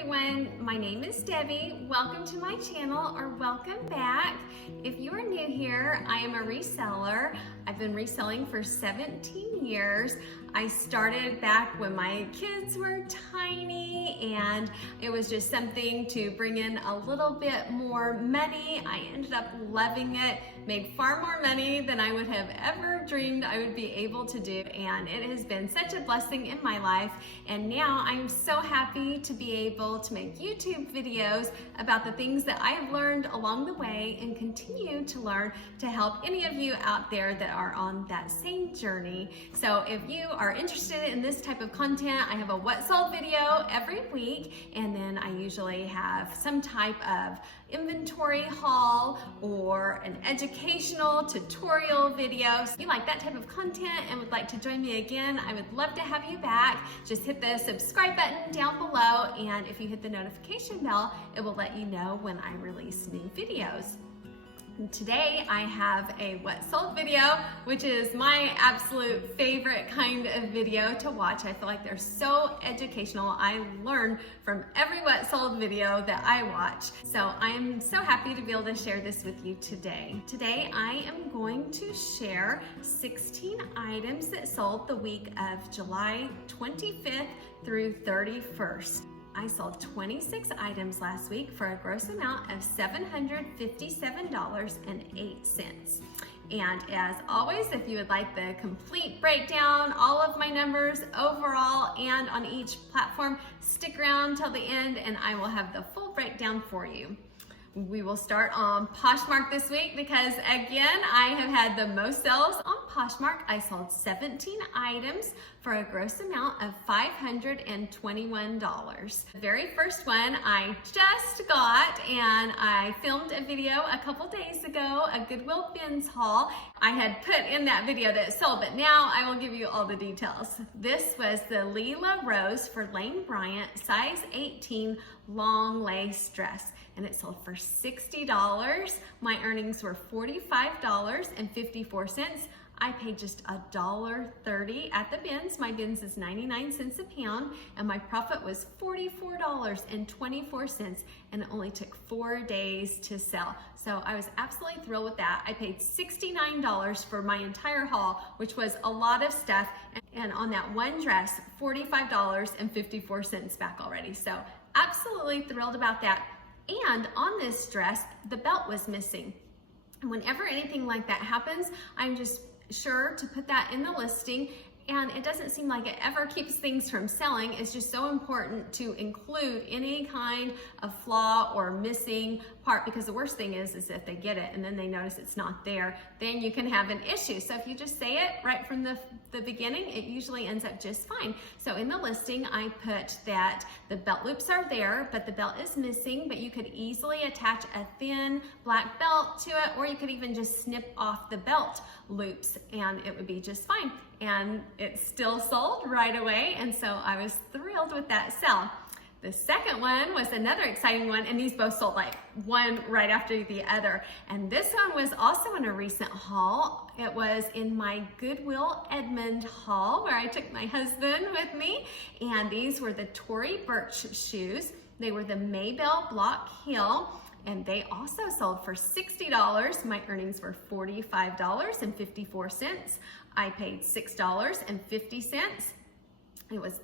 everyone, my name is Debbie. Welcome to my channel, or welcome back. If you are new here, I am a reseller. I've been reselling for 17 years. I started back when my kids were tiny and it was just something to bring in a little bit more money. I ended up loving it, made far more money than I would have ever dreamed I would be able to do, and it has been such a blessing in my life. And now I'm so happy to be able to make YouTube videos about the things that I have learned along the way and continue to learn to help any of you out there that are on that same journey. So if you are interested in this type of content, I have a what sold video every week, and then I usually have some type of inventory haul or an educational tutorial video. So if you like that type of content and would like to join me again, I would love to have you back. Just hit the subscribe button down below, and if you hit the notification bell, it will let you know when I release new videos. Today I have a what sold video, which is my absolute favorite kind of video to watch. I feel like they're so educational. I learn from every what sold video that I watch. So I am so happy to be able to share this with you today. Today I am going to share 16 items that sold the week of July 25th through 31st. I sold 26 items last week for a gross amount of $757.08. And as always, if you would like the complete breakdown, all of my numbers overall and on each platform, stick around till the end and I will have the full breakdown for you. We will start on Poshmark this week because, again, I have had the most sales on Poshmark. I sold 17 items for a gross amount of $521. The very first one I just got, and I filmed a video a couple days ago, a Goodwill bins haul. I had put in that video that it sold, but now I will give you all the details. This was the Leela Rose for Lane Bryant, size 18, long lace dress, and it sold for $60. My earnings were $45.54. I paid just $1.30 at the bins. My bins is 99 cents a pound, and my profit was $44.24, and it only took 4 days to sell. So I was absolutely thrilled with that. I paid $69 for my entire haul, which was a lot of stuff, and on that one dress, $45.54 back already. So absolutely thrilled about that. And on this dress, the belt was missing. Whenever anything like that happens, I'm just sure to put that in the listing, and it doesn't seem like it ever keeps things from selling. It's just so important to include any kind of flaw or missing part, because the worst thing is if they get it and then they notice it's not there, then you can have an issue. So if you just say it right from the beginning, it usually ends up just fine. So in the listing, I put that the belt loops are there, but the belt is missing, but you could easily attach a thin black belt to it, or you could even just snip off the belt loops and it would be just fine. And it still sold right away, and so I was thrilled with that sell. The second one was another exciting one, and these both sold like one right after the other. And this one was also in a recent haul. It was in my Goodwill Edmond haul where I took my husband with me, and these were the Tory Burch shoes. They were the Maybell Block Heel, and they also sold for $60. My earnings were $45.54. I paid $6.50.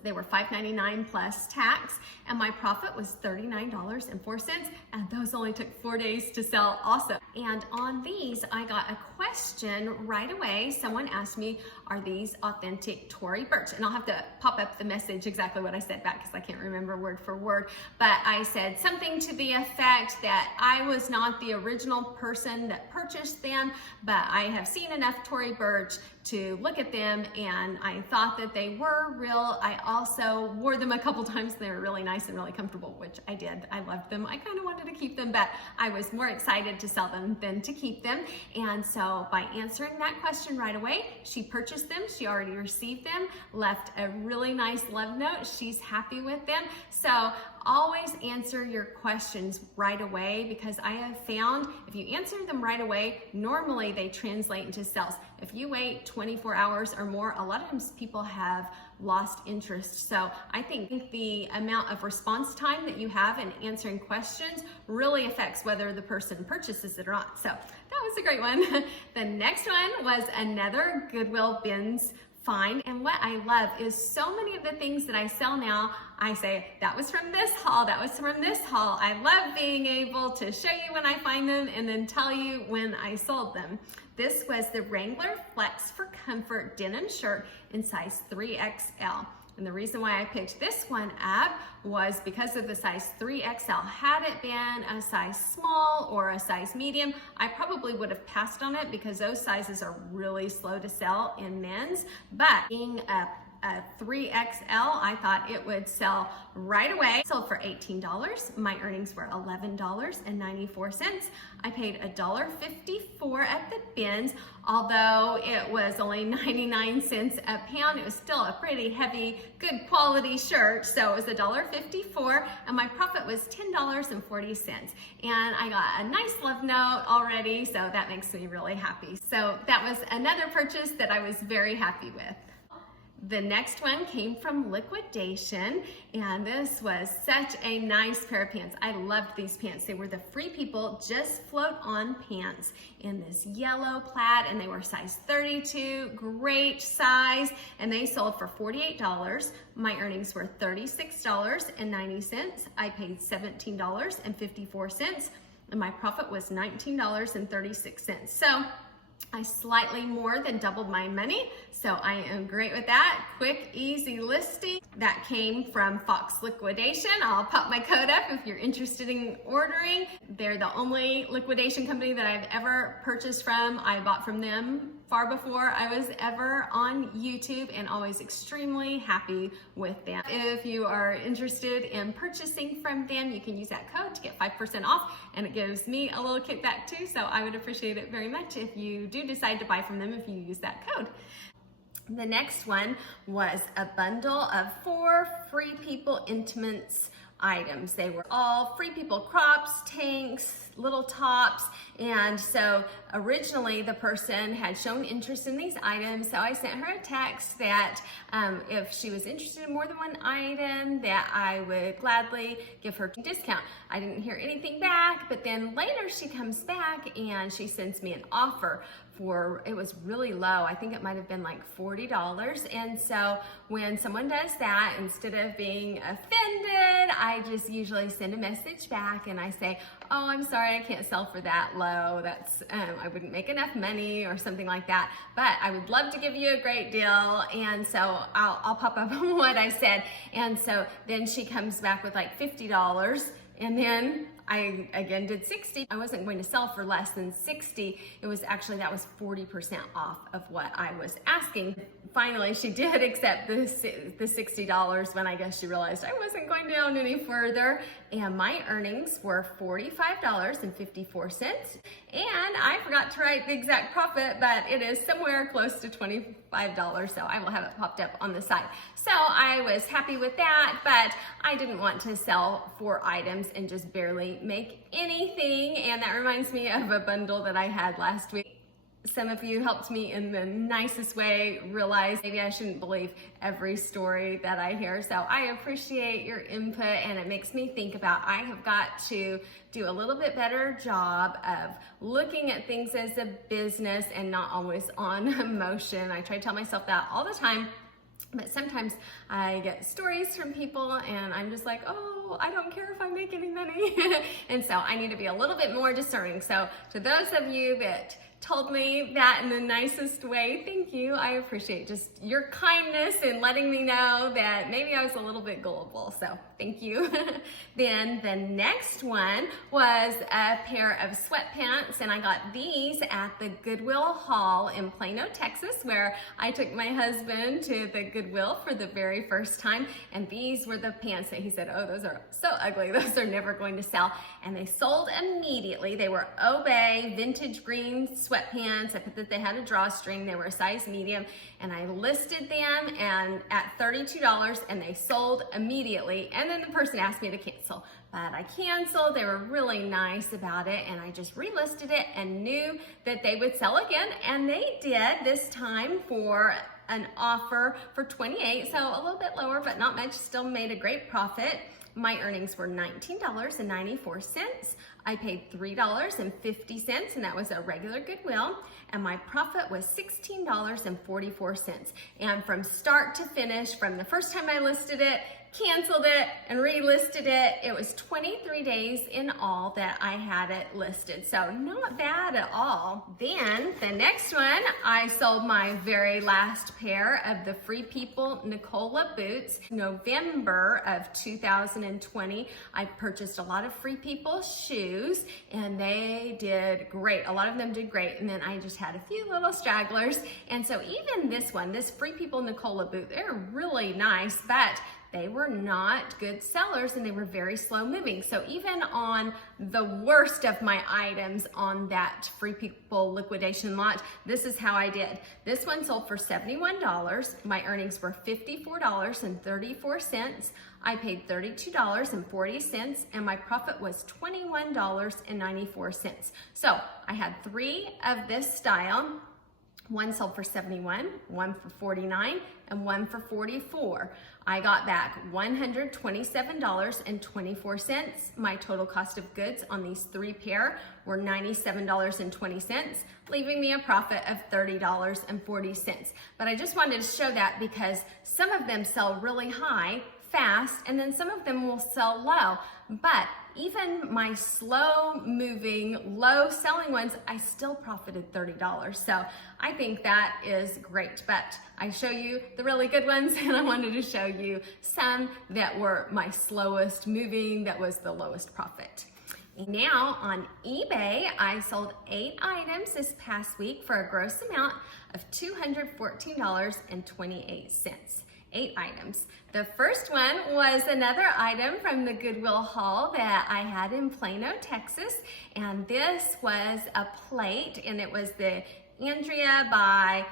They were $5.99 plus tax, and my profit was $39.04, and those only took 4 days to sell also. And on these, I got a question right away. Someone asked me, are these authentic Tory Burch? And I'll have to pop up the message exactly what I said back because I can't remember word for word, but I said something to the effect that I was not the original person that purchased them, but I have seen enough Tory Burch to look at them, and I thought that they were real. I also wore them a couple times. They were really nice and really comfortable, which I did. I loved them. I kind of wanted to keep them, but I was more excited to sell them than to keep them. And so by answering that question right away, she purchased them. She already received them, left a really nice love note. She's happy with them. So always answer your questions right away, because I have found if you answer them right away, normally they translate into sales. If you wait 24 hours or more, a lot of times people have lost interest. So I think the amount of response time that you have in answering questions really affects whether the person purchases it or not. So that was a great one. The next one was another Goodwill bins find. And what I love is so many of the things that I sell now, I say, that was from this haul, that was from this haul. I love being able to show you when I find them and then tell you when I sold them. This was the Wrangler Flex for Comfort denim shirt in size 3XL. And the reason why I picked this one up was because of the size 3XL. Had it been a size small or a size medium, I probably would have passed on it because those sizes are really slow to sell in men's. But being a 3XL, I thought it would sell right away. Sold for $18. My earnings were $11.94. I paid $1.54 at the bins. Although it was only 99 cents a pound, it was still a pretty heavy, good quality shirt. So it was $1.54 and my profit was $10.40. And I got a nice love note already, so that makes me really happy. So that was another purchase that I was very happy with. The next one came from liquidation, and this was such a nice pair of pants. I loved these pants. They were the Free People Just Float On pants in this yellow plaid, and they were size 32, great size, and they sold for $48. My earnings were $36.90. I paid $17.54, and my profit was $19.36. So I slightly more than doubled my money, so I am great with that. Quick, easy listing that came from Fox Liquidation. I'll pop my code up if you're interested in ordering. They're the only liquidation company that I've ever purchased from. I bought from them far before I was ever on YouTube, and always extremely happy with them. If you are interested in purchasing from them, you can use that code to get 5% off, and it gives me a little kickback too, so I would appreciate it very much if you do decide to buy from them if you use that code. The next one was a bundle of 4 Free People Intimates items. They were all Free People crops, tanks, little tops, and so originally the person had shown interest in these items, so I sent her a text that if she was interested in more than one item, that I would gladly give her a discount. I didn't hear anything back, but then later she comes back and she sends me an offer for, it was really low. I think it might have been like $40. And so when someone does that, instead of being offended, I just usually send a message back and I say, oh, I'm sorry, I can't sell for that low. That's, I wouldn't make enough money or something like that, but I would love to give you a great deal. And so I'll pop up what I said. And so then she comes back with like $50. And then I again did 60. I wasn't going to sell for less than 60. It was actually, that was 40% off of what I was asking. Finally, she did accept the $60 when I guess she realized I wasn't going down any further. And my earnings were $45.54. And I forgot to write the exact profit, but it is somewhere close to $25, so I will have it popped up on the side. So I was happy with that, but I didn't want to sell 4 items and just barely make anything. And that reminds me of a bundle that I had last week. Some of you helped me in the nicest way realize maybe I shouldn't believe every story that I hear. So I appreciate your input, and it makes me think about, I have got to do a little bit better job of looking at things as a business and not always on emotion. I try to tell myself that all the time. But sometimes I get stories from people and I'm just like, oh, I don't care if I make any money. And so I need to be a little bit more discerning. So to those of you that told me that in the nicest way, thank you. I appreciate just your kindness and letting me know that maybe I was a little bit gullible. So thank you. Then the next one was a pair of sweatpants, and I got these at the Goodwill haul in Plano, Texas, where I took my husband to the Goodwill for the very first time. And these were the pants that he said, oh, those are so ugly. Those are never going to sell. And they sold immediately. They were Obey vintage green sweatpants. I put that they had a drawstring. They were a size medium, and I listed them and at $32, and they sold immediately. And then the person asked me to cancel, but I canceled. They were really nice about it, and I just relisted it and knew that they would sell again, and they did this time for an offer for $28, so a little bit lower, but not much, still made a great profit. My earnings were $19.94. I paid $3.50, and that was a regular Goodwill, and my profit was $16.44. And from start to finish, from the first time I listed it, canceled it, and relisted it, it was 23 days in all that I had it listed. So not bad at all. Then the next one, I sold my very last pair of the Free People Nicola boots. November of 2020, I purchased a lot of Free People shoes, and they did great. A lot of them did great, and then I just had a few little stragglers. And so even this one, this Free People Nicola boot, they're really nice, but they were not good sellers, and they were very slow moving. So even on the worst of my items on that Free People liquidation lot, this is how I did. This one sold for $71. My earnings were $54.34. I paid $32.40, and my profit was $21.94. So I had 3 of this style. One sold for $71, one for $49, and one for $44. I got back $127.24. My total cost of goods on these 3 pair were $97.20, leaving me a profit of $30.40. But I just wanted to show that because some of them sell really high, fast, and then some of them will sell low. But even my slow moving, low selling ones, I still profited $30. So I think that is great. But I show you the really good ones, and I wanted to show you some that were my slowest moving, that was the lowest profit. Now on eBay, I sold 8 items this past week for a gross amount of $214.28. 8 items. The first one was another item from the Goodwill haul that I had in Plano, Texas, and this was a plate, and it was the Andrea by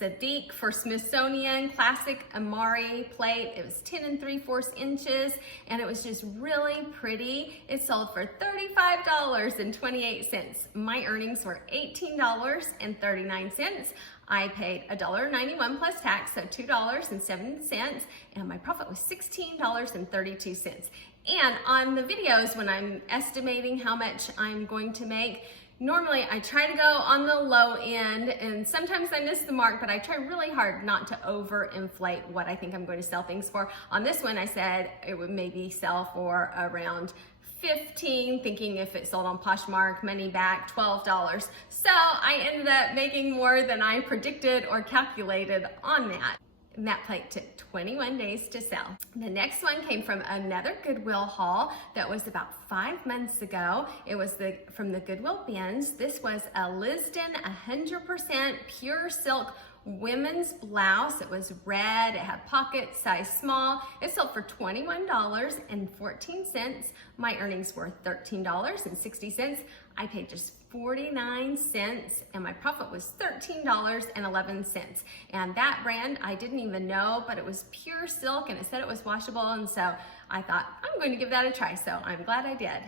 Sadiq for Smithsonian Classic Amari plate. It was 10 3/4 inches, and it was just really pretty. It sold for $35.28. My earnings were $18.39. I paid $1.91 plus tax, so $2.07, and my profit was $16.32. And on the videos, when I'm estimating how much I'm going to make, normally I try to go on the low end, and sometimes I miss the mark, but I try really hard not to overinflate what I think I'm going to sell things for. On this one, I said it would maybe sell for around $15, thinking if it sold on Poshmark, money back, $12. So I ended up making more than I predicted or calculated on that. And that plate took 21 days to sell. The next one came from another Goodwill haul that was about 5 months ago. It was from the Goodwill bins. This was a Lisden 100% pure silk women's blouse. It was red, it had pockets, size small. It sold for $21.14. My earnings were $13.60. I paid just 49 cents, and my profit was $13.11. And that brand I didn't even know, but it was pure silk, and it said it was washable, and so I thought I'm going to give that a try, so I'm glad I did.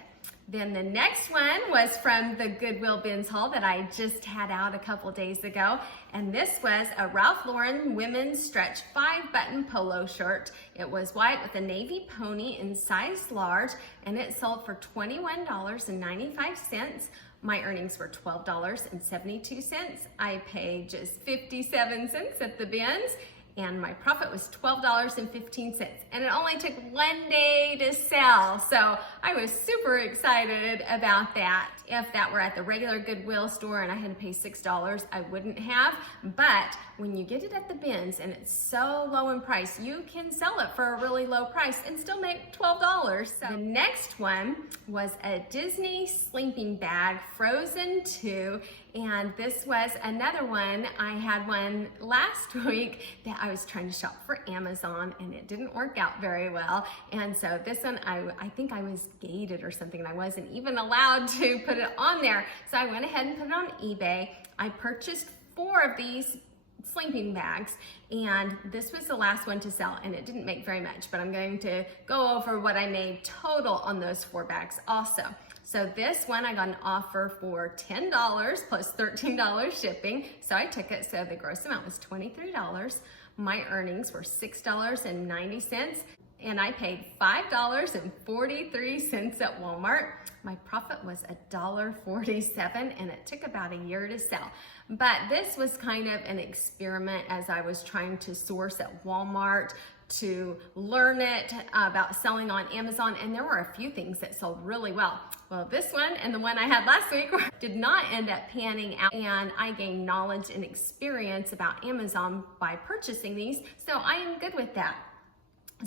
Then the next one was from the Goodwill bins haul that I just had out a couple days ago, and this was a Ralph Lauren women's stretch 5-button polo shirt. It was white with a navy pony in size large, and it sold for $21.95. My earnings were $12.72. I paid just 57 cents at the bins, and my profit was $12.15. And it only took 1 day to sell, so I was super excited about that. If that were at the regular Goodwill store and I had to pay $6, I wouldn't have. But when you get it at the bins and it's so low in price, you can sell it for a really low price and still make $12. So the next one was a Disney sleeping bag, Frozen 2. And this was another one. I had one last week that I was trying to shop for Amazon, and it didn't work out very well. And so this one, I think I was gated or something, and I wasn't even allowed to put it on there. So I went ahead and put it on eBay. I purchased 4 of these sleeping bags, and this was the last one to sell, and it didn't make very much, but I'm going to go over what I made total on those 4 bags also. So this one I got an offer for $10 plus $13 shipping, so I took it, so the gross amount was $23. My earnings were $6.90, and I paid $5.43 at Walmart. My profit was $1.47, and it took about a year to sell. But this was kind of an experiment as I was trying to source at Walmart, to learn it about selling on Amazon, and there were a few things that sold really well. Well, this one and the one I had last week did not end up panning out, and I gained knowledge and experience about Amazon by purchasing these, so I am good with that.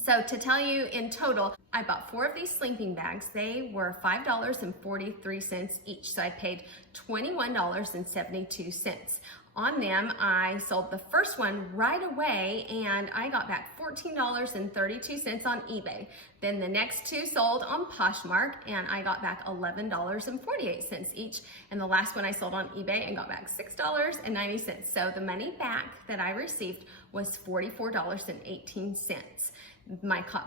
So to tell you in total, I bought 4 of these sleeping bags. They were $5.43 each, so I paid $21.72. On them, I sold the first one right away, and I got back $14.32 on eBay. Then the next 2 sold on Poshmark, and I got back $11.48 each. And the last one I sold on eBay and got back $6.90. So the money back that I received was $44.18.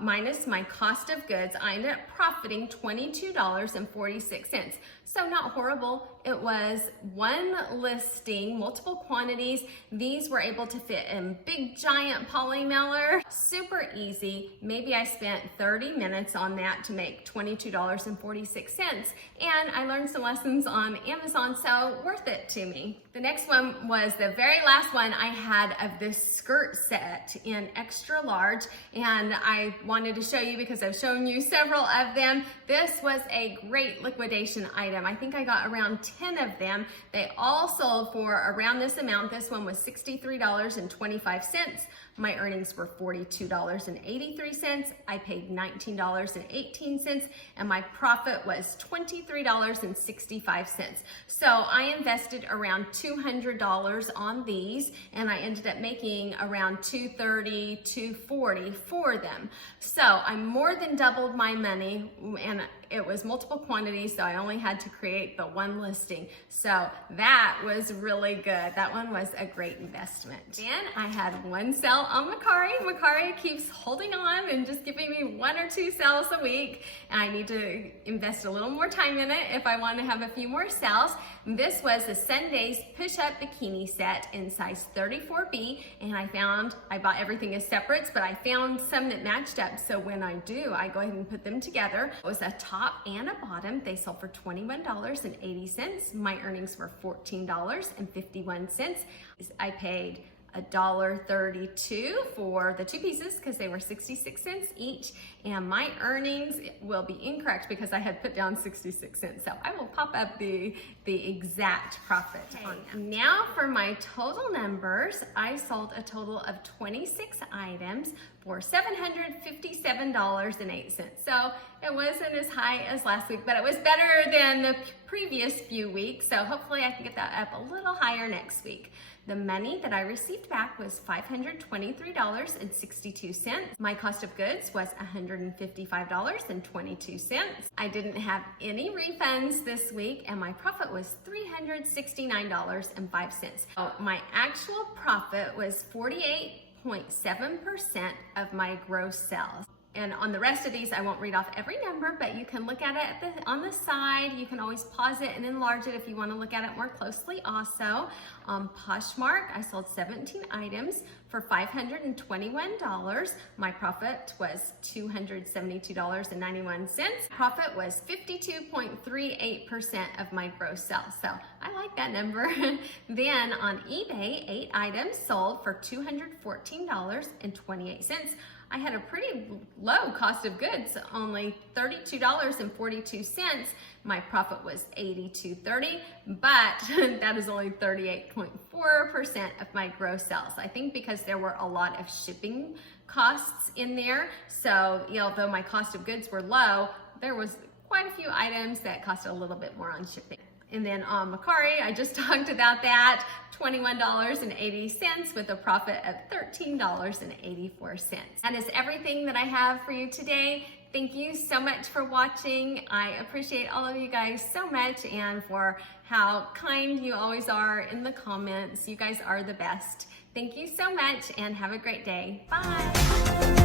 Minus my cost of goods, I ended up profiting $22.46. So not horrible. It was one listing, multiple quantities. These were able to fit in big giant Polymailer. Super easy. Maybe I spent 30 minutes on that to make $22.46. And I learned some lessons on Amazon, so worth it to me. The next one was the very last one I had of this skirt set in extra large, and I wanted to show you because I've shown you several of them. This was a great liquidation item. I think I got around 10 of them. They all sold for around this amount. This one was $63.25. My earnings were $42.83. I paid $19.18, and my profit was $23.65. So I invested around $200 on these, and I ended up making around $230, $240 for them. So I more than doubled my money, and it was multiple quantities, so I only had to create the one listing. So that was really good. That one was a great investment. Then I had one sale on Macari. Macari keeps holding on and just giving me 1 or 2 sales a week, and I need to invest a little more time in it if I want to have a few more sales. This was the Sundays push-up bikini set in size 34B, and I bought everything as separates, but I found some that matched up, so when I do, I go ahead and put them together. It was a top and a bottom. They sold for $21.80. My earnings were $14.51. I paid $1.32 for the 2 pieces because they were 66 cents each, and my earnings will be incorrect because I had put down 66 cents, so I will pop up the exact profit. Okay. Now for my total numbers, I sold a total of 26 items for $757.08. So it wasn't as high as last week, but it was better than the previous few weeks, so hopefully I can get that up a little higher next week. The money that I received back was $523.62. My cost of goods was $155.22. I didn't have any refunds this week, and my profit was $369.05. So my actual profit was 48.7% of my gross sales. And on the rest of these, I won't read off every number, but you can look at it on the side. You can always pause it and enlarge it if you want to look at it more closely also. On Poshmark, I sold 17 items for $521. My profit was $272.91. Profit was 52.38% of my gross sales. So I like that number. Then on eBay, 8 items sold for $214.28. I had a pretty low cost of goods, only $32.42. My profit was $82.30, but that is only 38.4% of my gross sales. I think because there were a lot of shipping costs in there, so although my cost of goods were low, there was quite a few items that cost a little bit more on shipping. And then on Macari, I just talked about that, $21.80 with a profit of $13.84. That is everything that I have for you today. Thank you so much for watching. I appreciate all of you guys so much and for how kind you always are in the comments. You guys are the best. Thank you so much and have a great day. Bye.